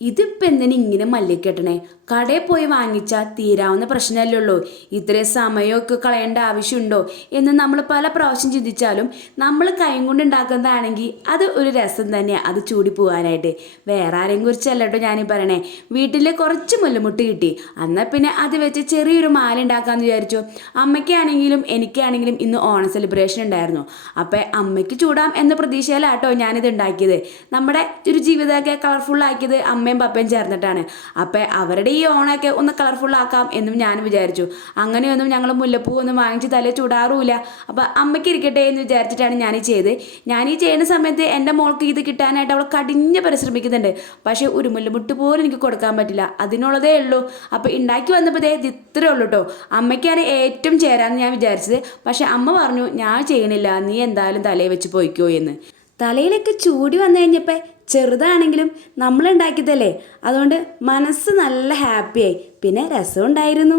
ഇതിപ്പോൾ എന്തിനാ ഇങ്ങനെ മല്ലിക്കെട്ടണേ? കടയിൽ പോയി വാങ്ങിച്ചാൽ തീരാവുന്ന പ്രശ്നമല്ലേ ഉള്ളൂ. ഇത്രയും സമയമൊക്കെ കളയേണ്ട ആവശ്യമുണ്ടോ എന്ന് നമ്മൾ പല പ്രാവശ്യം ചിന്തിച്ചാലും നമ്മൾ കൈ കൊണ്ട് ഉണ്ടാക്കുന്നതാണെങ്കിൽ അത് ഒരു രസം തന്നെയാണ്, അത് ചൂടി പോകാനായിട്ട്. വേറെ ആരെയും കുറിച്ചല്ല കേട്ടോ ഞാനീ പറയണേ. വീട്ടിൽ കുറച്ച് മുല്ലമുട്ട് കിട്ടി, എന്നാൽ പിന്നെ അത് വെച്ച് ചെറിയൊരു മാല ഉണ്ടാക്കാമെന്ന് വിചാരിച്ചു. അമ്മയ്ക്കാണെങ്കിലും എനിക്കാണെങ്കിലും ഇന്ന് ഓണം സെലിബ്രേഷൻ ഉണ്ടായിരുന്നു. അപ്പം അമ്മയ്ക്ക് ചൂടാം എന്ന പ്രതീക്ഷയിലാട്ടോ ഞാനിത് ഉണ്ടാക്കിയത്. നമ്മുടെ ഒരു ജീവിതമൊക്കെ കളർഫുള്ളാക്കിയത് അമ്മയും പപ്പയും ചേർന്നിട്ടാണ്. അപ്പം അവരുടെ ഈ ഓണമൊക്കെ ഒന്ന് കളർഫുള്ളാക്കാം എന്നും ഞാൻ വിചാരിച്ചു. അങ്ങനെയൊന്നും ഞങ്ങൾ മുല്ലപ്പൂ ഒന്നും വാങ്ങിച്ച് തലേ ചൂടാറുമില്ല. അപ്പം അമ്മയ്ക്ക് ഇരിക്കട്ടെ എന്ന് വിചാരിച്ചിട്ടാണ് ഞാനീ ചെയ്ത്. ഞാനീ ചെയ്യുന്ന സമയത്ത് എൻ്റെ മോൾക്ക് ഇത് കിട്ടാനായിട്ട് അവൾ കഠിന പരിശ്രമിക്കുന്നുണ്ട്. പക്ഷേ ഒരു മുല്ലമുട്ട് പോലും എനിക്ക് കൊടുക്കാൻ പറ്റില്ല, അതിനുള്ളതേ ഉള്ളൂ. അപ്പം ഉണ്ടാക്കി വന്നപ്പോൾ ഇത് ഇത്രേ ഉള്ളൂ കേട്ടോ. അമ്മയ്ക്കാണ് ഏറ്റവും ചേരാമെന്ന് ഞാൻ വിചാരിച്ചത്. പക്ഷേ അമ്മ പറഞ്ഞു ഞാൻ ചെയ്യണില്ല, നീ എന്തായാലും തലയിൽ വെച്ച് പോയിക്കോ എന്ന്. തലയിലൊക്കെ ചൂടി വന്നു കഴിഞ്ഞപ്പോൾ ചെറുതാണെങ്കിലും നമ്മൾ ഉണ്ടാക്കിയതല്ലേ, അതുകൊണ്ട് മനസ്സ് നല്ല ഹാപ്പിയായി, പിന്നെ രസമുണ്ടായിരുന്നു.